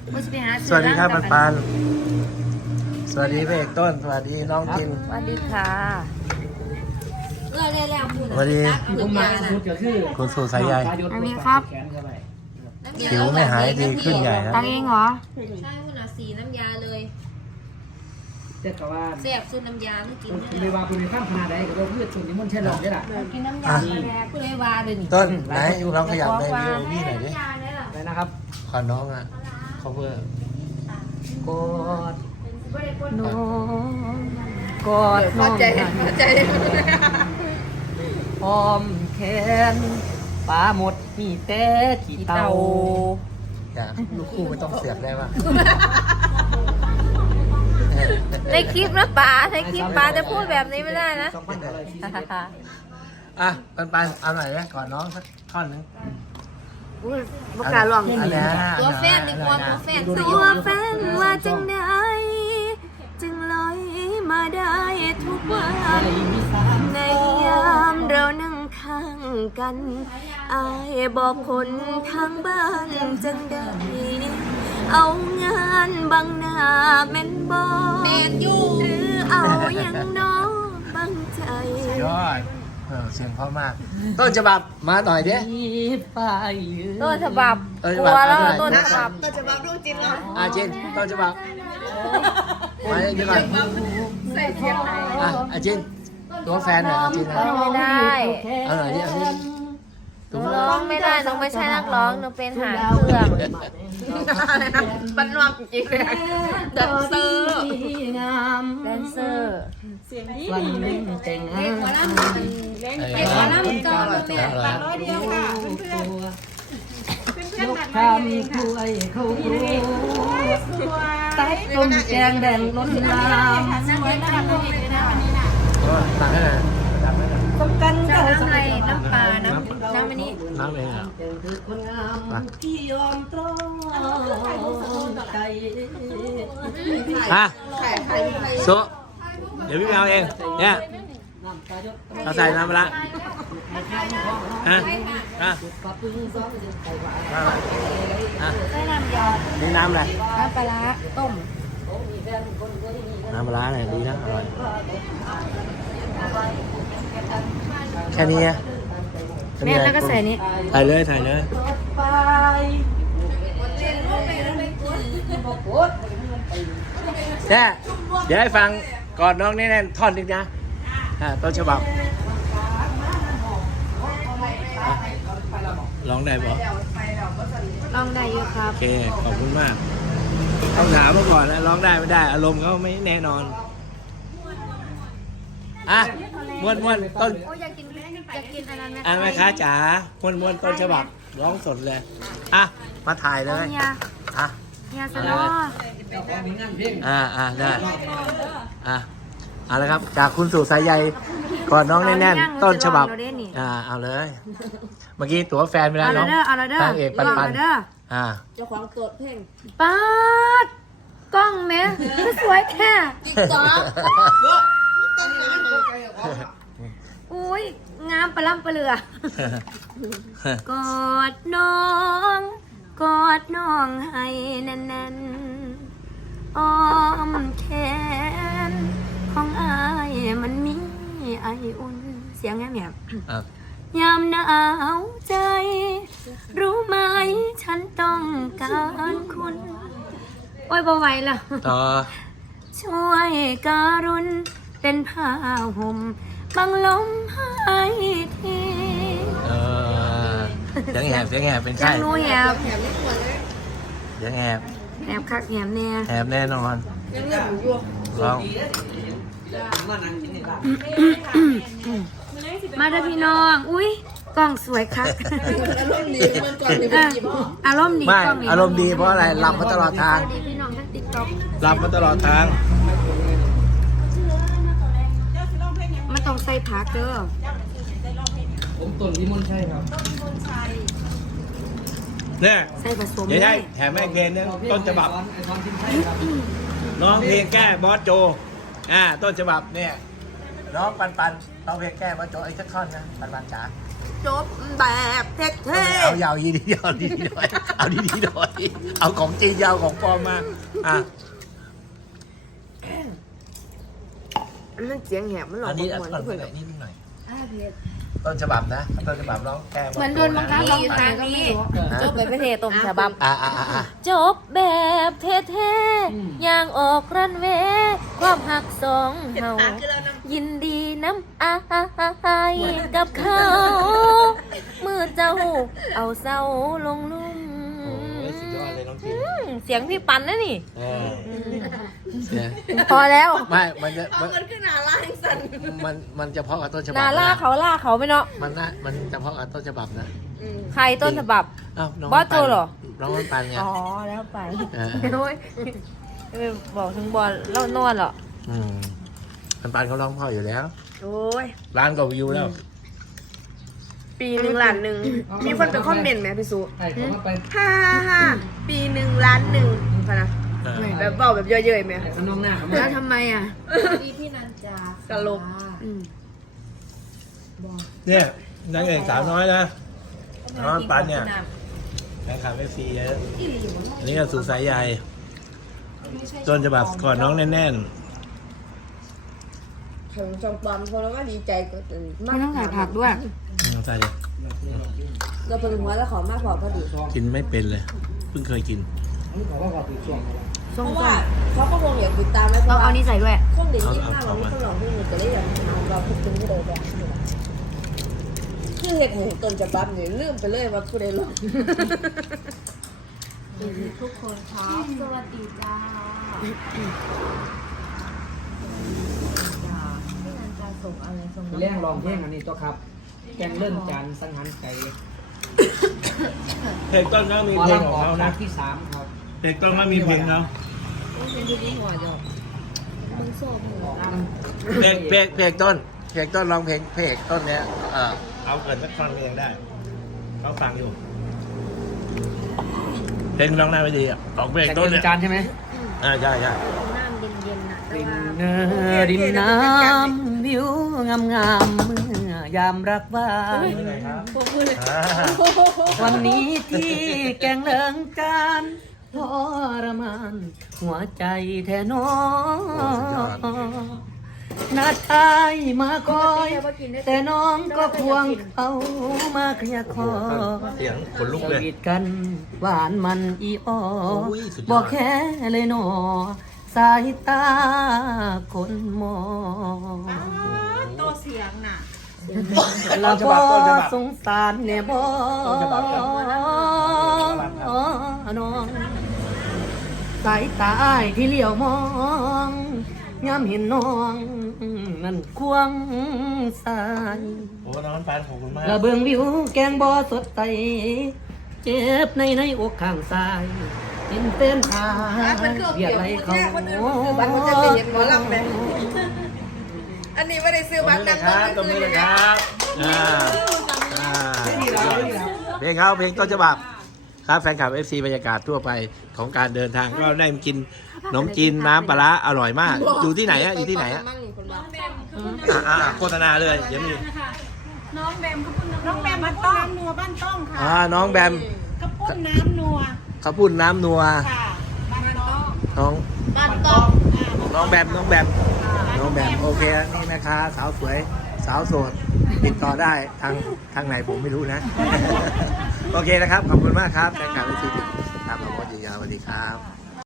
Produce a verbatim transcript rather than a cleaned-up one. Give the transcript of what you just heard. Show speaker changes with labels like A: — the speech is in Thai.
A: สวัสดีครับปันปันสวัสดีพระเอกต้นสวัสดีน้องจิน
B: สวัสดีค่ะเออได้แล้วคุณ
A: สวัสดี
C: ผมมาสุดก็คือ
A: คุณสู่สายใย
B: อันนี้ครับ
A: ผิวไม่หายดีขึ้นใหญ่นะ
B: ตังเองเหรอ
D: ใช่คุณอ่ะสีน้ำยาเลย
C: เด็ดกับว่า
D: แซ่บซุนน้ำยาไม่กิน
C: คุณเลยว่าคุณไปข้ามขนาดใดก็เพื่อชนนี้มันใช่หรอกได้ล่ะ
B: กินน้ำยาแรก
D: คุณเลยว่าเลยนี่
A: ต้นไหนลองขยับในวิวนี่หน่อยดิ
C: อะไรนะครับ
A: ขอน้องอ่ะ cover
C: กอด
B: น้องกอดน้อง
D: ใจใจ
C: หอมแขนปลาหมดมีแต่ขี้เต่า
A: อย่าลูกคู่ไม่ต้องเสียบได้ป่ะ
B: ในคลิปนะป๋าในคลิปป๋าจะพูดแบบนี้ไม่ได้นะ
C: สองพันห้าร้อยสี่สิบเอ็ด
A: อ่ะปันปันเอาหน่อยนะก่อนน้องสักท่อนหนึง
B: ประกาศลอง
A: อันนี้
D: ตัวแฟนดีกว่าตัวแฟน
B: ตัวแฟนว่าจังไดจึงลอยมาได้ทุกวันในยามเรานั่งข้างกันอายบอกคนทางบ้านจังได้เอางานบังหน้าแม่นบอ
D: แมนยู
B: หรือเอายังน้องบังใจ
A: ยอดเออเสียงเพราะมาก ต้นฉบับมาหน่อยดิ
C: ไป
B: ต้นฉบับ
A: ต้น
B: ก
A: ฉ
B: ลั
A: บับ
B: วแล้ว
A: เอาหน่อย
B: ต้นฉบับ
D: ก็จะมาดูจินแล้ว
A: อ่ะจินต้นฉบับมาเดี๋ยวก่อน
D: ใส่เทียมไหน
A: อ่ะอ่ะจินตัวแฟนหน่อยอ่ะจิน
B: ร้องไม่ได้
A: เอาหน่อยดิเอาดิ
B: หนูร้องไม่ได้หนูไม่ใช่นักร้องหนูเป็นหางเครื่อง
D: บันนอกจริงๆเลยดันเซอร์
C: งาม
B: แดนเซอร์
C: วันนี้แต่งงาน
D: หัวน้ำ
A: เอ้ย
D: ไอ้หัวน้ำจอเลยเนี่ย
A: เอาละ
D: ร้อยเดียวค่ะ
C: ยกคำถ้วยเข้าครัวตักต้มแกงแดงล้นลาม
A: เอาละตักให้หน่อยตักให้หน่อย
C: สำคัญ
D: จะ
C: เจ้า
D: น้ำอะไรน้ำปลา น้ำน้ำอันนี้
A: น้ำเองเหรอ
C: แต่งคือคนงามที่ยอมตรอมใจ
A: อ่ะโซะเดี๋ยวพี่ไปเอาเองเนี่ย
C: น้ำตายศ
A: เราใส่น้ำไปละฮะอ่ะ
C: ปะปึงซ้อนไปว่า
A: มามาอ่ะ
B: ได้น้ำยอด
A: นี่น้ำอะไร
B: น้ำปลาร้าต้ม
A: น้ำปลาร้าเนี่ยดีนะอร่อยแค่นี้อะ
B: แม่แล้วก็ใส่นี้
A: ใส่เลยใส่เลย
C: ไป
A: เนี่ยเดี๋ยวให้ฟังก่อนน้องแน่นๆท่อนนึงนะอ่าต้นฉบับอ่ะร้องได้ปะ
B: ลองได้อยู่ครับ
A: โอเคขอบคุณมากต้องถามมาก่อนแล้วร้องได้ไม่ได้ อารมณ์เขาไม่แน่นอนอ่ะม้วนม้วนต้น
B: โอ้ยอยากกินอยากกินอันนั้นไหม
A: อ่ะแม่ค้าจ๋าม้วนม้วนต้นฉบับร้องสดเลยอ่ะมาถ่ายเลย
B: เฮีย
A: อ่ะ
B: เฮียสโล
C: เจ้าของมีงานเพลง
A: อ่าอ่าได้อ่ะเอาละครับจากคุณสู่สายใยก่อนน้องแน่นๆต้นฉบับอ่าเอาเลย เมื่อกี้ตัวแฟนไปแล้ว
B: เอา
A: น้
B: ละ
A: อง
B: เด้อเอาละเด้อ
A: นางเอกปัน
B: ลอง
A: ปัน
B: ละเด้อ
A: อ่า
D: เจ้าของตัวเพลง
B: ป๊าดกล้องแม่คือสวยแค่
D: ติ๊กต๊อก
B: อุ้ยงามปลาล่ำปลาเหลือกอดน้อง กอดน้องให้แน่นๆอ้อมแขนของอายมันมีไออุ่นเสียงแง่แหบ
A: อ่ะ
B: ยามหนาวใจ รู้ไหมฉันต้องการคุณ โอ้ยบ่ไหวละ
A: ต่อ
B: ช่วยการุณเป็นผ้าห่มบังลมให้ที
A: เออเสียงแหบเสียงแหบเป็น
B: ยั
A: ไข้
B: งหนูแหบ
A: เสียงแหบ
B: แหบคักแหบแน่
A: แหบแน่นอนลอง
C: มานั่งกินนี่ละ
B: มาเด้อพี่น้อง อุ้ยกล้องสวยคัก
D: อารมณ์ดีมันก่อนดี
B: เอออารมณ์ดี
A: ไม่
B: กล้องนี้
A: อารมณ์ดีเพราะอะไรหลับมาตลอดทาง
B: สวัสดีพี่น้องทั้งติ๊กต็อก
A: หลับมาตลอดทาง
B: ไม่ต้องใส่ผักเด้อ
C: ผมตุ่นวิมลชัยครับ
A: เนี่ย
B: ใส่ผสม
A: เดี๋ยว
B: เล
A: ให้
B: ย
A: แถมแม่เพลงนึงต้นฉบับ
C: ไอ้ตอนทิ้งไทยครับ
A: น้องเพลงแก้บอสโจ อ่า ต้นฉบับเนี่ย น้องปันปันร้องเพลงแก้บอสโจไอ้สักท่อนนะปันปันจ๋า
B: จบแบบเท่
A: เอายาวดีดีเอาดีดีหน่อยเอาดีดีหน่อยเอาของจริงยาวของปลอมมาอ่ะ
B: ๆอันนั้นเสียงแหบมันหลอก
A: อันนี้
B: เห
A: อัน
B: มือน
A: นี้
B: เพื่อน
A: หน่อยนิดหน่อย
C: อ่าเพชร
A: ต้นฉบับนะต้นฉบับร้องแก้
D: เหมือนโดนบังคับร้องทางนี้จบไปประเทศตรงฉบับ
A: อ่าอ่าอ่า
B: จบแบบเท่ๆอย่างออกรันเวย์ความหักสองเฮายินดีน้ำอายกับเขามือเจ้าเอาเศร้าลงลุ่ม
A: โอ้ยสุดยอดเลยน้องจิน
B: อืมเสียงพี่ปันนะนี่
A: เออเนี่ย
B: พอแล้ว
A: ไม่มันจะมัน
D: มันคือหนาล่างสัน
A: มันมันจะเพาะกับต้นฉบับ
B: นาล่า
A: นะ
B: เขาล่าเขาไหมเนาะ
A: มันน่ะมันจะเพาะกับต้นฉบับนะ
B: ใครต้นฉบับ
A: อ้าวน้อง
B: บอสโจเหรอ
A: น้องมันปันไง
B: อ๋อ แล้วไป
A: เออ
B: โอ้ยไม่บอกถึงบอลเล่านอนเหรอ
A: อืมมันปันเขาร้องเพออยู่แล้ว
B: โอ้ย
A: ร้านกว่าวิวแล้ว
B: ปีหนึ่งล้านหนึ่งมีคนไปคอมเมนต์ไหมพี่สุ
C: ไอ้เขามาไป
B: ฮ่าฮ่าปีหนึ่งล้านหนึ่งพะนะ
A: เออ
B: แบบเบาแบบเยอะๆไหม
C: ไอ้ขนมหน้าเขามา
B: แล้วทำไมอ่ะ
D: ดีพี่นันจา
B: ตลก
A: เนี่ยนางเอกสาวน้อยนะน้องปันเนี่ยแฟนคลับเอฟซีเยอะอันนี้ก็สุขสายใยต้นฉบับก่อนน้องแน่น
B: ถึงจงปลอมเขาแล้วก็ดีใจก็ตื่น
D: ไม่ต้องใส่ผักด้วย
A: ๆอืมใส่เลย
B: เราเป็นหัวแล้วขอมากกว่าพอดี
A: กินไม่เป็นเลย เพิ่งเคยกิน
C: อันนี้ขอว่าขอติดช่วง
B: เพราะว่าเขาก็คงอยากติดตามไหมเพ
D: เอา
B: ราะว่า
D: เอานี่ใส่ด้วย
B: ช่วงเด็กยี่ห้าเราไม่ต้องหลอกที่หนูจะได้อยากหาเราพูดถึงที่เราแบบคือเหตุของตนจะบับเนี่ยลืมไปเลยว่าผู้ใดหลอก
D: ทุกคนครับสวัสดีจ้าพี่นันจาส่งอะไรส่ง
C: เรื่องลองเพลงอันนี้ตัวครับ แกงเลื่อนจานสังหารไก่
A: เพลงต้นก็มี
C: หมอ
A: เพลง
C: ลำ
A: ข
C: อ
A: อง
C: อก
A: เขา
C: ฉา
A: นะ
C: กที่สามครับ
A: เพลงต้นก็มีเพลงเขา
B: เป็นที่นี่หัวจบมึงโซ่มึง
C: ออกอัน
A: เพลงเพลงเพลงต้นเพลงต้นร้องเพลงเพลงต้นเนี้ยเออเอาเกินสักท่อนก็ยังได้เขาฟังอยู่เพลงร้องหน้าไม่ดีอ่ะของเพลง
C: แกง
A: ต้น
C: เลื่อ
A: เนี่ย
C: นจานใช่ไหม
A: อ่าใช่ใช่
B: น้ำเย็นๆนะแต่
C: ดิน
B: ว่า
C: เนอดินน้ำวิวงามงามๆเมื่อยามรักว่าง
A: อ่า
C: วันนี้ที่แกงเลิงจานทรมานหัวใจแท้น้องนัดอายมาคอย แต่น้องก็ควงเขามาเคลียร์คอ
A: เสียงขนลุก
C: ส
A: เลย
C: วีทกันหวานมันอีอ้อ
A: โอ้ยสุดยอด
C: บอกแค่เลยหนอ สายตาคนมอง
D: ตัวเสียงน่ะ
C: ละบอสงสารเนี่ยบอน้องสายตาอ้ายที่เลี้ยวมองย้ำเห็นน้องนั่นควงสาย
A: โอ้น้องปันขอบคุณมาก
C: ระเบิงวิวแกงบอสดใสเจ็บในในอกข้างซ้ายเห็นเต้นหาเบียดไหลเขา
B: บัตรมันจะเป็นเห็นหมอลำไหมอันนี้ไม่ได้ซื้อบัตร
A: นะ
B: นะครับ
A: ตรงนี้นะครับอ่าอ่าเพลงเขาเพลงต้นฉบับครับแฟนคลับ เอฟ ซี บรรยากาศทั่วไปของการเดินทางก็ได้มากินขนมจีนน้ำปลาร้าอร่อยมาก อยู่ที่ไหนอะอยู่ที่ไหนอะอ่าอ่าโฆษณาเลยเดี๋ยวมี
E: น้องแบมข้าวปุ้นน้องแบมบ้านต้องน้ำนัวบ้านต้องค่ะ
A: อ่าน้องแบม
E: ข้าวปุ้นน้ำนัว
A: เขาพูดน้ำนัว
E: ค่ะบ้านต้อง
A: น้อง
D: บ้านต้อง
A: น้องแบมน้องแบมน้องแบมโอเคนี่แม่ค้าสาวสวยสาวโสดติดต่อได้ทางทางไหนผมไม่รู้นะ โอเคนะครับขอบคุณมากครับแฟนคลับ เอฟ ซี ครับขอบคุณดีครับสวัสดีครับ